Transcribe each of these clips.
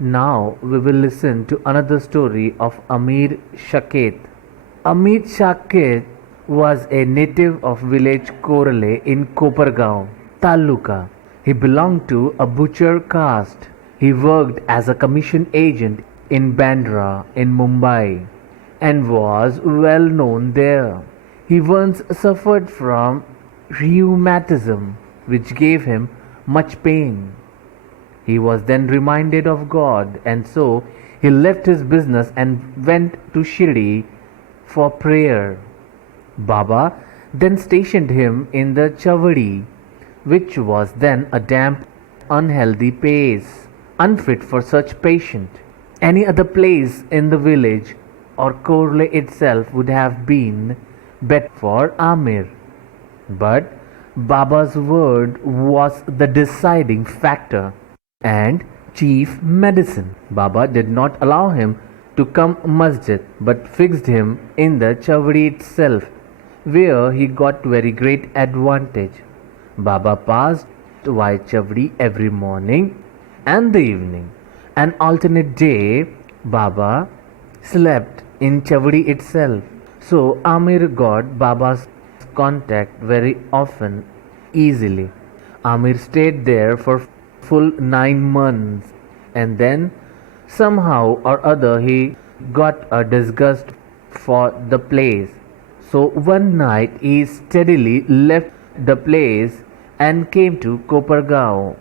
Now we will listen to another story of Amir Shaket. Amir Shaket was a native of village Korale in Kopargaon, Taluka. He belonged to a butcher caste. He worked as a commission agent in Bandra in Mumbai and was well known there. He once suffered from rheumatism, which gave him much pain. He was then reminded of God, and so he left his business and went to Shri for prayer. Baba then stationed him in the Chavadi, which was then a damp, unhealthy place, unfit for such patient. Any other place in the village or Korle itself would have been better for Amir. But Baba's word was the deciding factor and chief medicine. Baba did not allow him to come masjid but fixed him in the Chavadi itself, where he got very great advantage. Baba passed by Chavadi every morning and the evening. An alternate day, Baba slept in Chavadi itself. So Amir got Baba's contact very often, easily. Amir stayed there for full 9 months, and then somehow or other he got a disgust for the place. So one night he steadily left the place and came to Kopargaon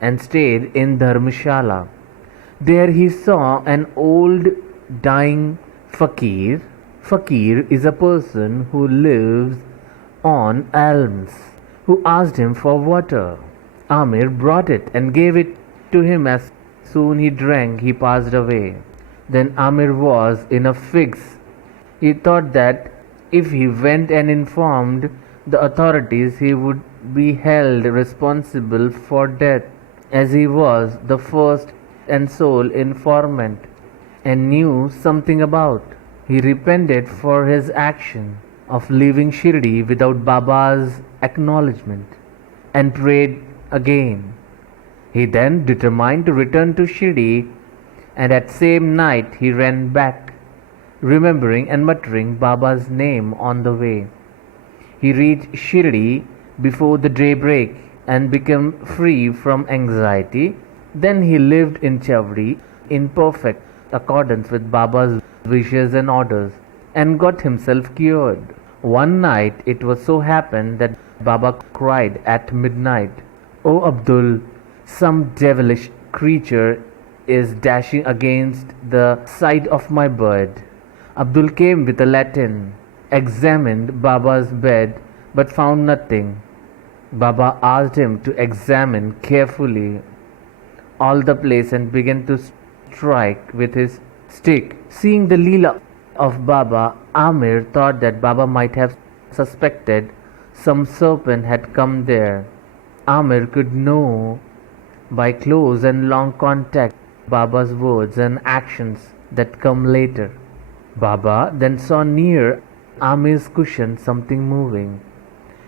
and stayed in Dharmshala. There he saw an old dying fakir. Fakir is a person who lives on alms, who asked him for water. Amir brought it and gave it to him. As soon he drank, he passed away. Then Amir was in a fix. He thought that if he went and informed the authorities, he would be held responsible for death, as he was the first and sole informant and knew something about. He repented for his action of leaving Shirdi without Baba's acknowledgement and prayed again. He then determined to return to Shirdi, and that same night he ran back, remembering and muttering Baba's name on the way. He reached Shirdi before the daybreak and became free from anxiety. Then he lived in Chavadi in perfect accordance with Baba's wishes and orders, and got himself cured. One night it was so happened that Baba cried at midnight, "O Abdul, some devilish creature is dashing against the side of my bed." Abdul came with a lantern, examined Baba's bed, but found nothing. Baba asked him to examine carefully all the place and began to strike with his stick. Seeing the Leela of Baba, Amir thought that Baba might have suspected some serpent had come there. Amir could know by close and long contact Baba's words and actions that come later. Baba then saw near Amir's cushion something moving.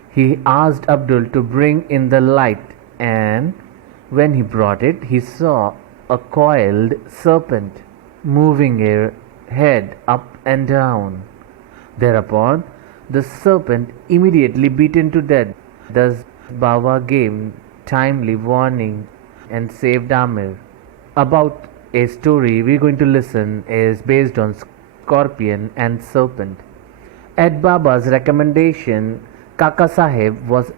He asked Abdul to bring in the light, and when he brought it, he saw a coiled serpent moving her head up and down. Thereupon the serpent immediately beaten to death. Thus Baba gave timely warning and saved Amir. About a story we're going to listen is based on scorpion and serpent. At Baba's recommendation, Kaka Sahib was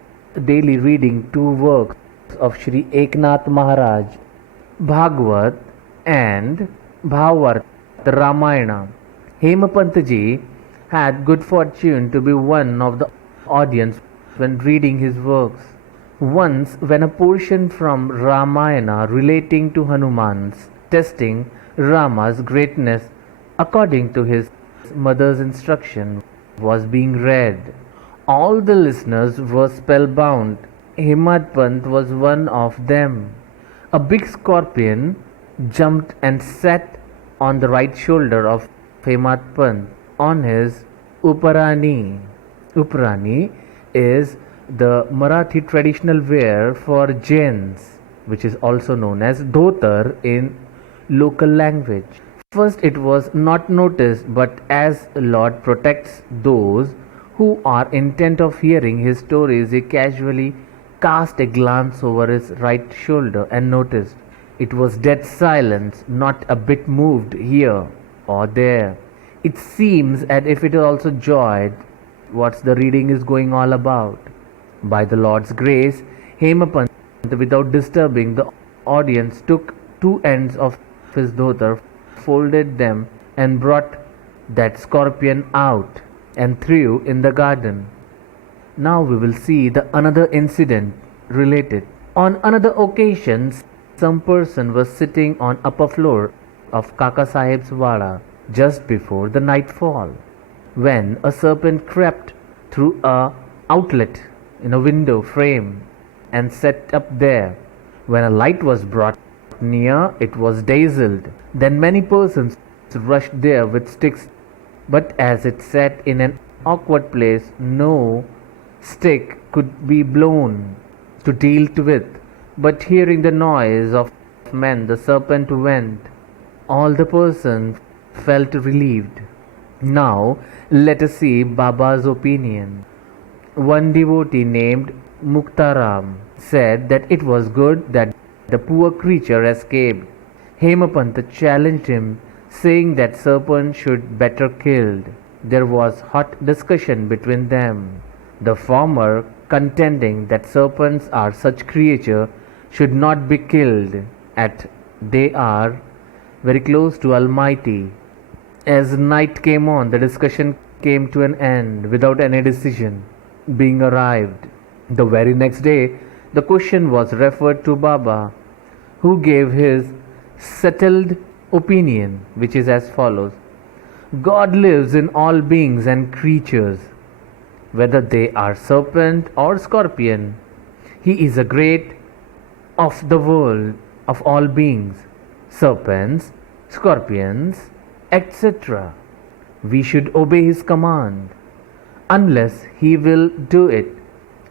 daily reading 2 works of Shri Eknath Maharaj, Bhagavad and Bhavat Ramayana. Hemapantji had good fortune to be one of the audience when reading his works. Once, when a portion from Ramayana relating to Hanuman's testing Rama's greatness according to his mother's instruction was being read, all the listeners were spellbound. Hemad Pant was one of them. A big scorpion jumped and sat on the right shoulder of Hemad Pant on his Uparani. Uparani is the Marathi traditional wear for Jains, which is also known as dhotar in local language. First, it was not noticed, but as Lord protects those who are intent of hearing his stories, he casually cast a glance over his right shoulder and noticed it was dead silence, not a bit moved here or there. It seems as if it also joyed what the reading is going all about. By the Lord's grace, Hemapant, without disturbing the audience, took two ends of his dhota, folded them, and brought that scorpion out and threw in the garden. Now we will see the another incident related. On another occasion, some person was sitting on upper floor of Kaka Sahib's Wada just before the nightfall, when a serpent crept through a outlet in a window frame and sat up there. When a light was brought near, it was dazzled. Then many persons rushed there with sticks, but as it sat in an awkward place, no stick could be blown to deal with. But hearing the noise of men, the serpent went. All the persons felt relieved. Now let us see Baba's opinion. One devotee named Muktaram said that it was good that the poor creature escaped. Hemapanta challenged him, saying that serpent should better killed. There was hot discussion between them, the former contending that serpents are such creatures should not be killed, at they are very close to Almighty. As night came on, the discussion came to an end without any decision being arrived. The very next day, the question was referred to Baba, who gave his settled opinion, which is as follows: God lives in all beings and creatures, whether they are serpent or scorpion. He is a great of the world of all beings, serpents, scorpions, etc. We should obey his command. Unless he will do it,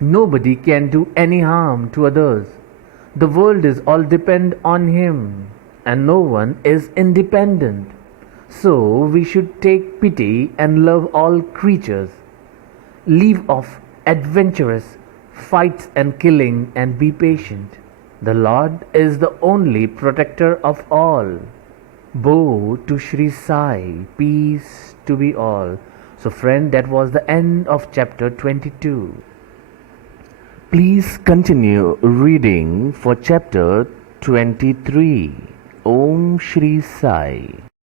nobody can do any harm to others. The world is all depend on him, and no one is independent. So we should take pity and love all creatures. Leave off adventurous fights and killing, and be patient. The Lord is the only protector of all. Bow to Shri Sai, peace to be all. So friend, that was the end of chapter 22. Please continue reading for chapter 23. Om Shri Sai.